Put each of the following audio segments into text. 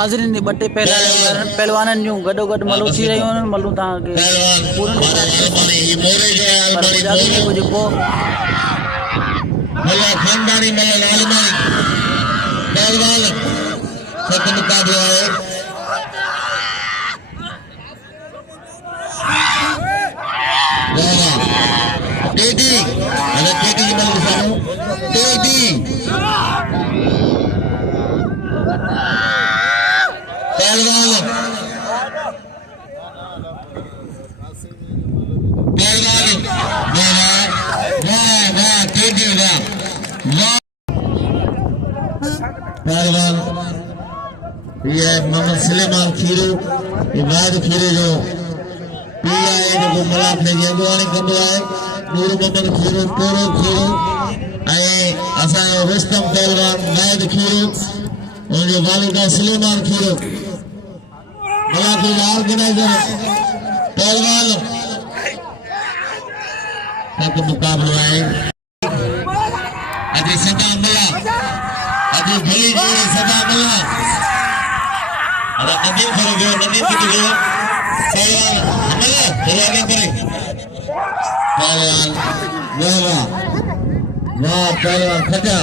हाज़िरीन ने बटे पहलवानन जो गडो गड मलो थी रहियो न मलो ता के पूरन ये मोरे जो अलमारी कुछ को भला खानदानी मल्ल आलमाई पहलवान सत मुकाबला है टेडी अगर टेडी की मल्ल सानो टेडी पहलवान पहलवान ये मोहम्मद सुलेमान खीरू इबाद खीरू जो पिया है जो मलाक ने जेगवानी कंदो है नूर मोहम्मद खीरू कोरो खीरू ऐ असा रुस्तम पहलवान नायद खीरू और जो वालिदा सुलेमान खीरू मलाक ऑर्गेनाइजर पहलवान तक मुकाबला है अजय सदा मिला अजय भली जी सदा मिला अरे नदीम कर गयो नदीम की गयो पहलवान मिला पहलवान करे पहलवान वाह वाह पहलवान खटा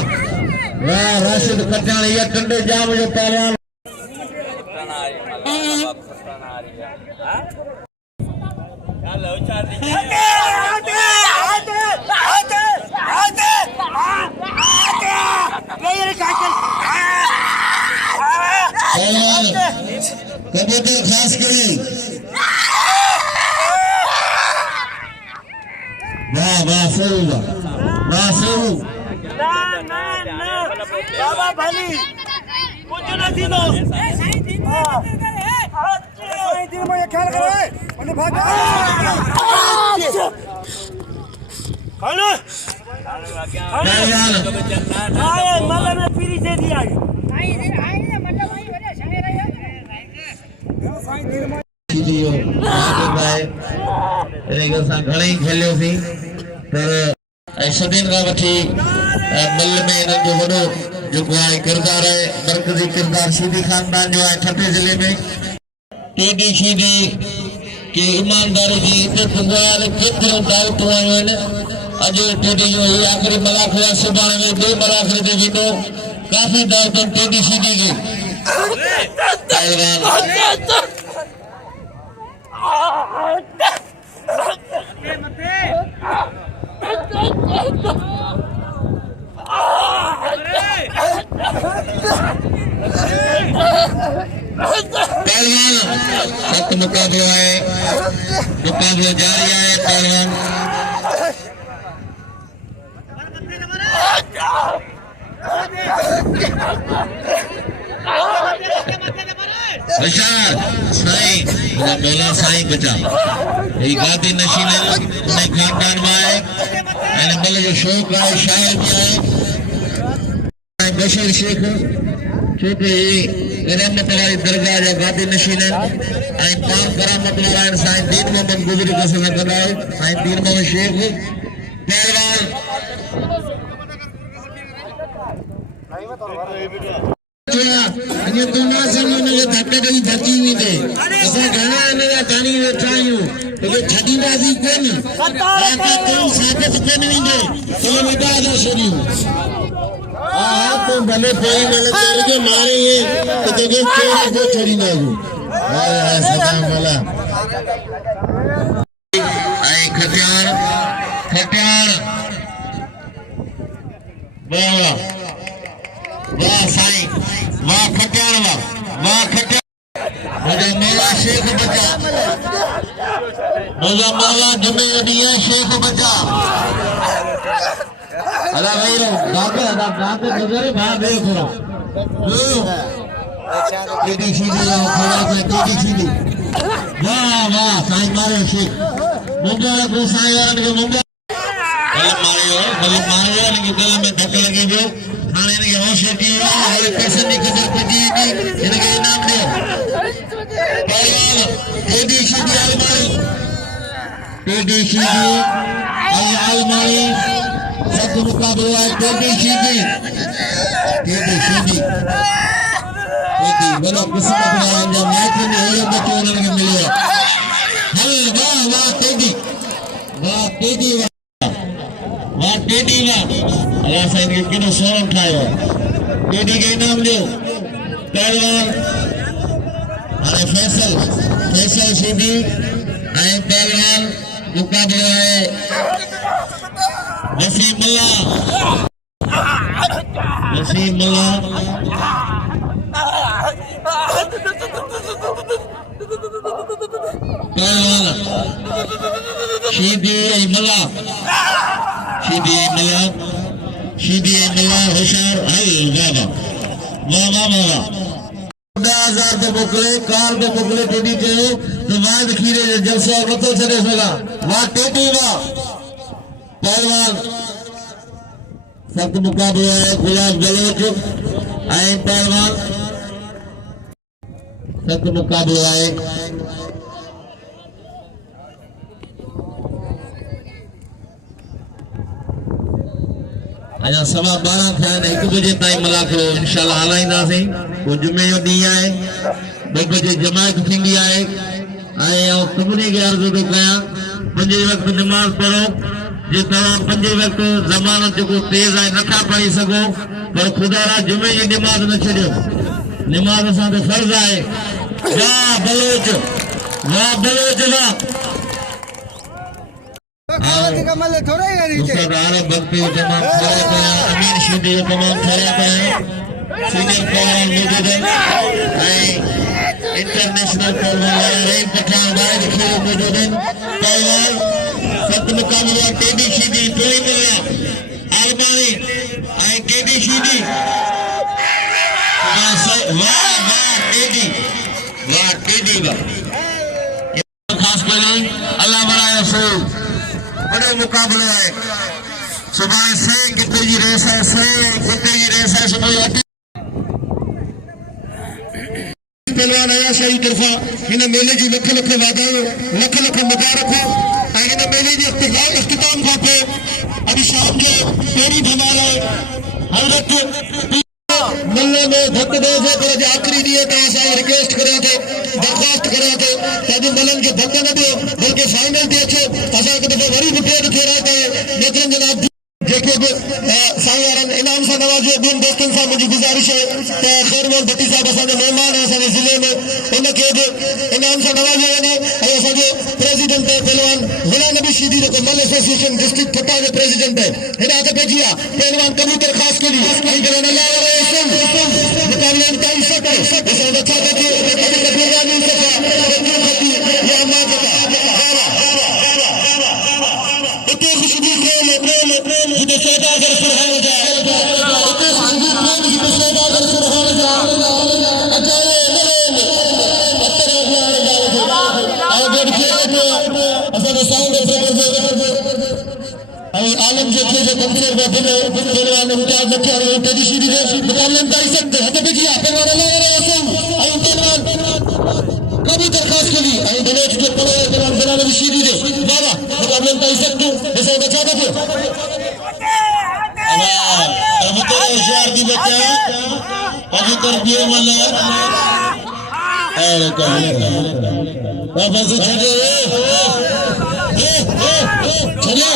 वाह राशिद खटान ये कंडे जाम जो पहलवान हेलो चार्ली कबूतर खास करी वाह वाह सही वाह सही बाबा भली कुछ न दीनो दिन में ख्याल करो उन्हें भाग हेलो आए मतलब में पीरी से दिया घणेई खेलियो सी पर सदिन का वठी मल में इन जो वडो जो है किरदार है मरकजी किरदार सीधी खानदान जो है ठटे जिले में टेडी सीधी के ईमानदारी जी इज्जत गुआल केतिरो दावतूं आयूं आहिनि अॼु टेडी जो ही आख़िरी मलाख हुआ सुभाणे में ॿिए मलाख ते वेंदो काफ़ी दावतूं टेडी सीधी खे पहलवान सख्त मुकाबला है मुकाबला जारी है पहलवान होशियार साईं बोला साईं बचा ये गादी नशीन है उन्हें खानदान में है मैंने बोले जो शौक है शायर भी है बशीर शेख क्योंकि रहमत वाली दरगाह जा गादी नशीन है आई पान करामत वाला साईं दीन मोहम्मद गुजरी को सदा कदा है साईं दीन मोहम्मद शेख पहलवान ये तो ना समझ में धक्के कहीं धक्की हुई थे ऐसा घना मेरा कहानी बैठायूं तो ये छठी बाजी कौन आपका कौन साबित करने नहीं दे तो मिटा दो शरीर तो भले फेरी भले तेरे के मारे ये तो तुझे चोर को छोड़ी ना हो सदा बोला आई खटियार वाह वाह साईं वाह खटियार वाह खटियार मुझे मौला शेख बचा मुझे मौला जुमे दिया शेख बचा अला भाई दादा गुजरे भाई देखो टेडी सीधी थोड़ा सा टेडी सीधी वाह साईं मारे शेख मुंबई को साईं वाले के मुंबई मारे इनके दिल में धक्का लगी जो थाने इनके हौसले दिए और पैसे की कदर पड़ी इनके इनाम दियो पहलवान टेडी सीधी अलमारी सब मुकाबला है टेडी सीधी वॾो क़िस्मत वारनि जा मैच में अहिड़ो मौक़ो उन्हनि खे मिलियो आहे हल वाह वाह टेडी वाह टेडी वाह टेडी वाह अलाह साईं खे केॾो सुहिणो ठाहियो टेडी खे इनाम ॾियो पहलवान हाणे फैसल सीधी ऐं पहलवान मुक़ाबिलो आहे वसीम मुल्ला पहलवान शीदी ऐं मुल्ला होशियार हल वाह वाह 10,000 पे मोकिले कार पे मोकिले टेडी चयो तो वाद खीरे जो जलसो नथो छॾे सघां वाह टेडी वाह पहलवान सख़्त मुक़ाबिलो आहे गुलाब बलोच ऐं पहलवान सख़्त मुक़ाबिलो आहे अञा 12:15 थिया आहिनि 1 बजे ताईं मलाखड़ो इंशाअल्लाह हलाईंदासीं पोइ जुमे जो ॾींहुं आहे 2 बजे जमायत थींदी आहे ऐं सभिनी खे अर्ज़ु थो कयां 5 वक़्त निमाज़ पढ़ो जे तव्हां 5 वक़्त ज़मानो जेको तेज़ आहे नथा पढ़ी सघो पर ख़ुदा जुमे जी निमाज़ न छॾियो निमाज़ असां ते फ़र्ज़ आहे वाह बलोच वाह अमीन शीदी तमाम खड़ा पिया सीनियर पहलवान मौजूद हैं इंटरनेशनल पहलवान रहीम पठान वाहिद खेल मौजूद हैं पहलवान सत मुकाबला टेडी शीदी टोई मिलिया आलमानी ऐं केडी शीदी वाह टेडी ख़ासि करे अल्लाह बराए रसूल बड़ो मुकाबलो है सुबह से गिट्टे जी रेस है सुबह पहलवान आया सही तरफा इन मेले जी लख वाधायूं लख मुबारक हो इन मेले जी इख्तिताम खां पोइ अॼु शाम जो पहिरीं धमाल आहे हज़रत मल्ले में धक दे से पर जे आखिरी ॾींहुं ते असां रिक्वेस्ट करियां थो दरख़्वास्त करियां थो त अॼु मल्लनि खे धक न ॾियो बल्कि फाइनल ते अचो असां हिकु दफ़ो वरी रिपोर्ट थिए रहिया आहियूं लेकिन जनाब जेके बि साईं वारनि इनाम सां नवाज़ियो ॿियनि दोस्तनि सां मुंहिंजी गुज़ारिश आहे त ख़ैरमोल भट्टी साहिब असांजा महिमान आहे असांजे ज़िले में उनखे बि इनाम सां नवाज़ियो वञे ऐं असांजो प्रेसिडेंट आहे पहलवान गुलाम नबी शीदी जेको मल एसोसिएशन डिस्ट्रिक्ट ठपा जो प्रेसिडेंट आहे हिन हथ पइजी आहे पहलवान कबूतर ख़ासि केली ऐं मुक़ाबले में काई शक असां नथा कजे आलम जो कंसर का दिन पहलवान मुमताज नथी और तेजी शीदी दे मुकाबले में सकते हद पे किया पहलवान अल्लाह रसूल आई पहलवान कभी दरखास्त करी आई बलोच जो पहलवान गुलाम नबी शीदी दे बाबा मुकाबले में सकते ऐसे बचा दो वाह अब तो होशियार दी बच्चा अभी कर दिए वाला अरे कहां बाबा से छड़े चलिए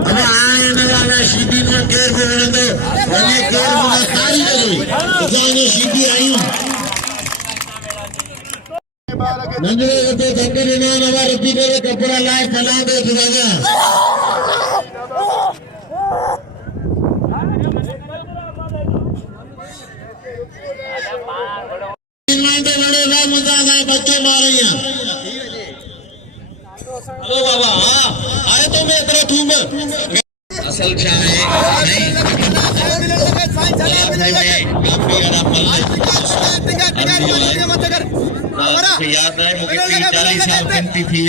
अबे आने वाला शीदी में केर बोलने वने केर में सारी गई जाने शीदी आई नंदरे तो धक्के ना नवा रद्दी करे कपड़ा लाए फैला दे दुनिया बच्चे मारे हैं हेलो बाबा हाँ आए तो मैं इतना थूम असल चाहे नहीं काफी अड़ा पल याद है मुझे 40 साल गिनती थी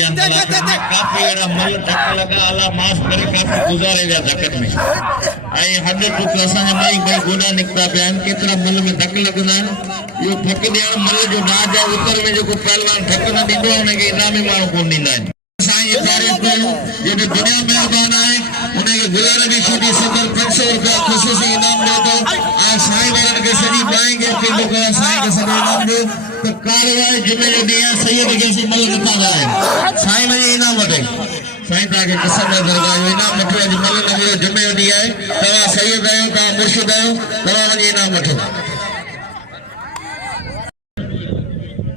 काफी अड़ा मल धक लगा अला माफ करे काफी गुजारे विया धकत में ऐं हद टुक असांजा मई गुना निकिता पिया आहिनि केतिरा मल में धक लॻंदा आहिनि इहो ठक ॾियण मल जो नाज आहे उतर में जेको पहलवान ठक न ॾींदो आहे हुनखे इनामी माण्हू कोन ॾींदा आहिनि साईं तारीफ़ कयूं जेके दुनिया मेहरबान आहे उनखे गुलाब नबी शूटी सदर 500 रुपया ख़ुसूसी इनाम ॾियो थो ऐं साईं वारनि खे सॼी बाई खे पिंड कयो साईं खे सॼो इनाम ॾियो त कारवाई जुमे जो ॾींहुं आहे सैयद खे असीं मल नथा ॻाल्हायूं साईं वञी इनाम वठे साईं तव्हांखे क़िस्म दरगाह जो इनाम वठो अॼु मल न मिलियो जुमे जो ॾींहुं आहे तव्हां सैयद आहियो तव्हां मुर्शिद आहियो तव्हां वञी इनाम वठो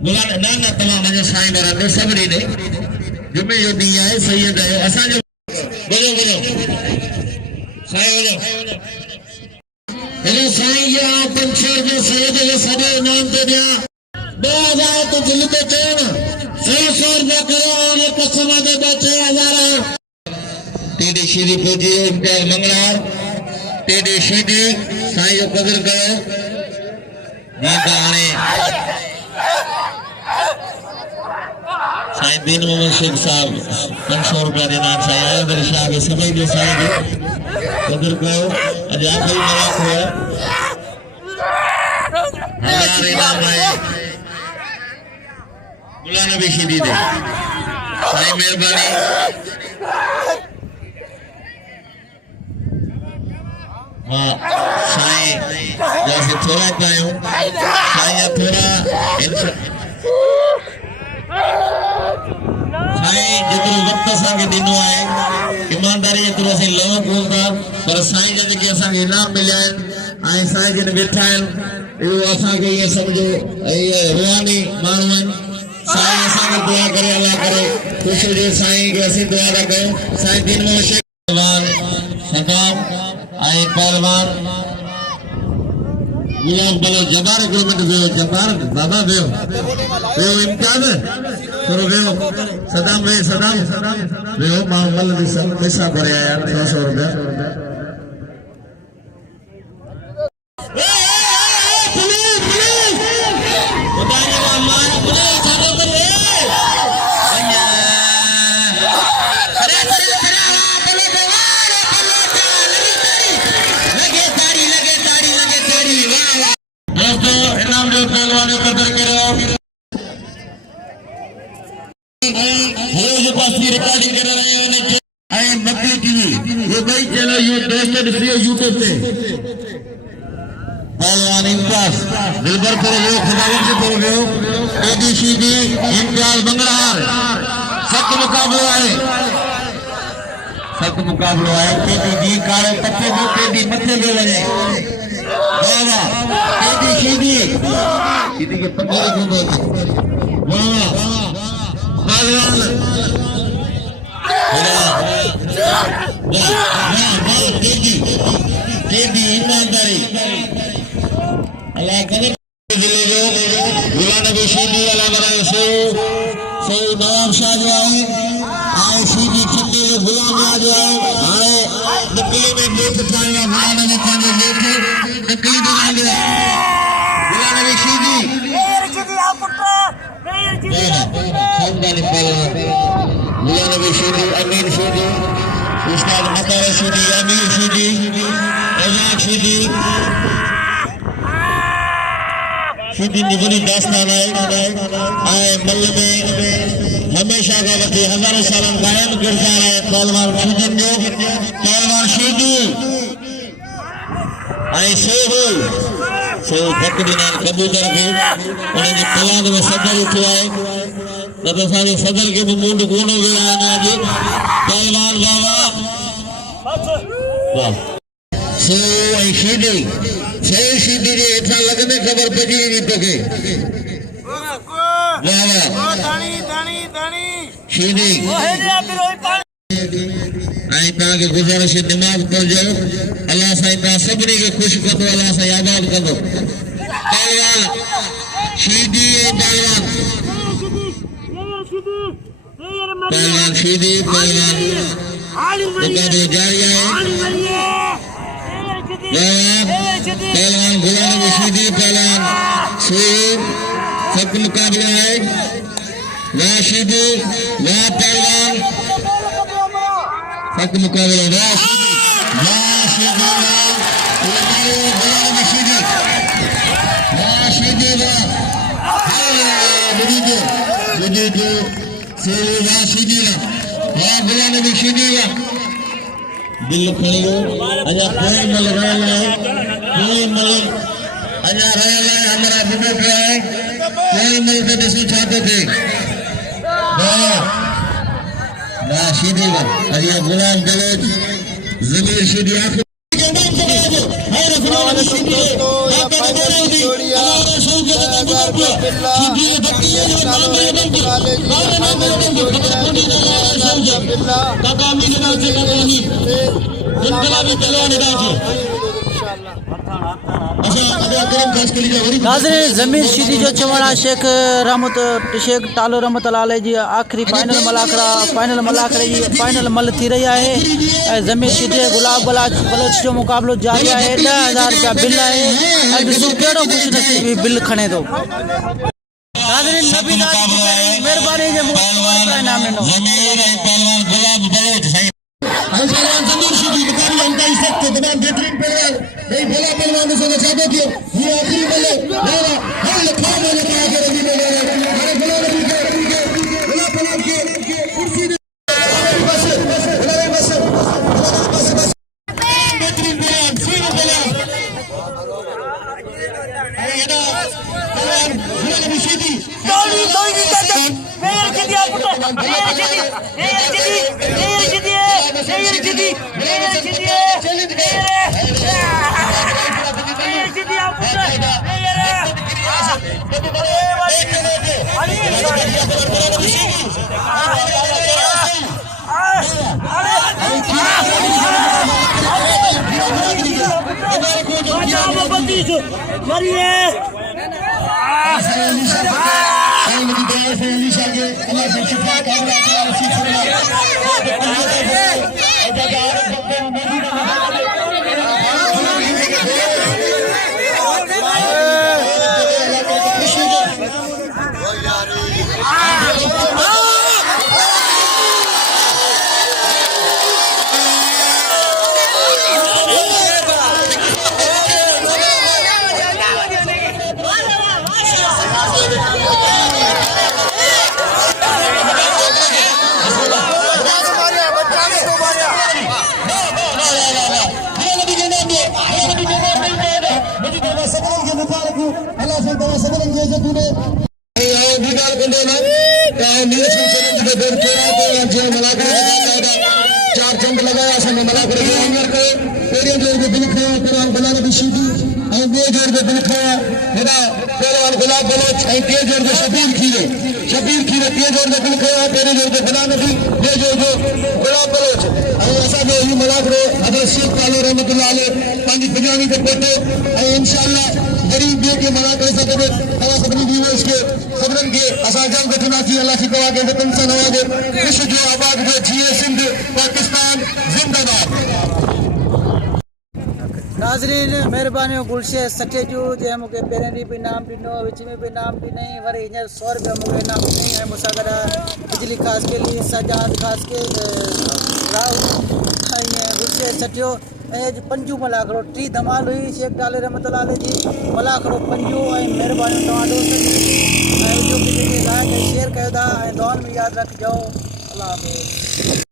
गुलाब न न तव्हां वञो साईं वारनि ॾे सभु ॾींदे जुमे जो ॾींहुं आहे सैयद आहियो असांजो बोलो बोलो साईं बोलो हेलो साईं जी आप पंचर जो सैयद के सॼो इनाम ते ॾियां 2000 तो दिल में चयो न 100 रुपया करो और एक कस्टमर दे 6000 टेडी श्री पूजी इम्तियाज मंगलार टेडी श्री साईं जो कदर कयो जी त हाणे साईं दीन मोहम्मद शेख साहब 500 रुपया ॾिना साईं आयदर शाह खे सभई जो साईं जो कदर कयो अॼु आख़िरी मुलाक़ात हुआ 1000 इनाम आहे गुलाब नबी शीदी दे साईं मेहरबानी हाँ साईं जैसे थोड़ा पायूं साईं थोड़ा साईं जेतिरो वक़्तु असांखे ॾिनो आहे ईमानदारी जेतिरो असीं लहो कोन था पर साईं जा जेके असांखे इनाम मिलिया आहिनि ऐं साईं जिन वेठा आहिनि इहो असांखे ईअं सम्झो इहे रुहानी माण्हू आहिनि साईं असांखे दुआ करे अल्लाह करे ख़ुशि हुजे साईं खे असीं दुआ था कयूं साईं दीन मोहम्मद शेख सदाम ऐं पहलवान गुलाब भलो जबार हिकिड़ो मिंट वियो जबार बाबा वियो वियो इम्तियाज़ थोरो वियो सदाम वे सदाम वियो मां मल ॾिसम पैसा भरे आया 100 रुपया रिकॉर्डिंग कर रहे हैं मक्की टीवी ये भाई चलो ये दोस्तों दिखिए यूट्यूब पे पहलवान इम्तियाज दिलबर को वो खुदावन से बोल रहे हो एडीसीडी इम्तियाज बंगलार सख्त मुकाबला है केडी काले पत्ते जो केडी मथे पे लगे वाह एडीसीडी सीधी के पत्ते को बोल वाह पहलवान ईमानदारी अल्लाह कदर गुलाब नबी शीदी अल्लाह बनाए सो नवाब शाह जो है आए शीदी खट्टे जो गुलाम जो है आए नकली में देख पाएगा गुलाब नबी पाने देखे नकली बना लिया गुलाब नबी शीदी खानदानी पहलवान गुलाब नबी शीदी अमीन शीदी उस्ताद मतार शीदी अमीर शीदी रजाक शीदी शीदी निबुनी दास्तान आए मल में हमेशा का वक़्त हज़ारों साल कायम किरदार है पहलवान शीदी जो पहलवान शीदी आए सो बकरीना कबूतर के उन्हें कलाद में सदर उठो है तो सारे सदर के भी मुंड कोनो वे आने आज पहलवान बाबा वाह सो आई शीदी जे एठा लगने खबर पजी नहीं तो के वाह दानी शीदी आई ताके गुजारिश दिमाग पर जो अल्लाह साईं ता सभनी के खुश कंदो अल्लाह साईं आबाद कंदो पहलवान शीदी पहलवान शीदी पहलवान तो जारी है पहलवान गुलाम नबी शीदी पहलवान सूर सब मुकाबला है वाह शीदी वाह पहलवान सब मुकाबला वाह शीदी वाह शीदी हाँ गुलाम नबी शीदी दिल खड़ियो अजा कोई मल रहल है कोई मल अजा रहल है हमारा बुबे पे है कोई मल के दिसो चाहते थे ना शीदी अजा गुलाम जलोज जमीर शीदी आखिर नाज़रीन ज़मीर शीदी जो चवण शेख रहमत शेख तालो रहमत अलाले जी आखिरी फाइनल मलाखड़े जी फाइनल मल थी रही है। ज़मीर शीदी गुलाब बलोच जो मुकाबलो जारी है। 10,000 रुपया बिल है। ॾिसो कहिड़ो ख़ुशि नसीबी बिल खणे थो। नाज़रीन नबी महिरबानी जे मूंखे इनाम ॾिनो। ज़मीर शीदी मुकाबला इंतहाई सख्त तमाम बेहतरीन पहलवान नहीं भला पहलवान से चाहते थे ये आखिरी बल्ले लाला हर लखा में लगा के रवि ने हमारे भला नबी के भला पहलवान के कुर्सी ने बस बेहतरीन पहलवान सीनो पहलवान अरे ये ना पहलवान भला नबी शीदी चार चंद लगाया पहलवान गुलाब बलोच तेज जोर शबीर खीरे तेज जोर दिल खो तेरे जोर भला नबी बे जोर गुलाब बलोच असांजो ही मलाकड़ो हज़रत शेख तालो रहमतुल्लाह अलैह पंहिंजी पंजाबी ते पहुतो इंशाअल्लाह गरीब ॿिए खे मना करे सघंदे असां सभिनी व्यूअर्स खे सभिनीनि खे असां जाम वठंदासीं अलाह शिकवा खे वतन सां नवाज़े विश्व जो आबाद जो जिए सिंध पाकिस्तान जिंदाबाद। नाज़रीन महिरबानी गुलशे सठे जो जे मूंखे पहिरें ॾींहुं बि इनाम ॾिनो विच में बि इनाम ॾिनई वरी हींअर 100 रुपया मूंखे इनाम ॾिनई ऐं मूंसां गॾु बिजली ख़ासि के लिए सजाद ख़ासि के राहुल ऐं गुलशे सठियो ऐं पंजू मलाखड़ो 3 धमाल हुई शेख ताले रहमतुल्लाह अलैह जी मलाखड़ो पंजू ऐं महिरबानी तव्हां दोस्त ऐं वीडियो खे लाइक ऐं शेयर कयो था ऐं दुआनि में यादि रखिजो। अल्लाह हाफ़िज़।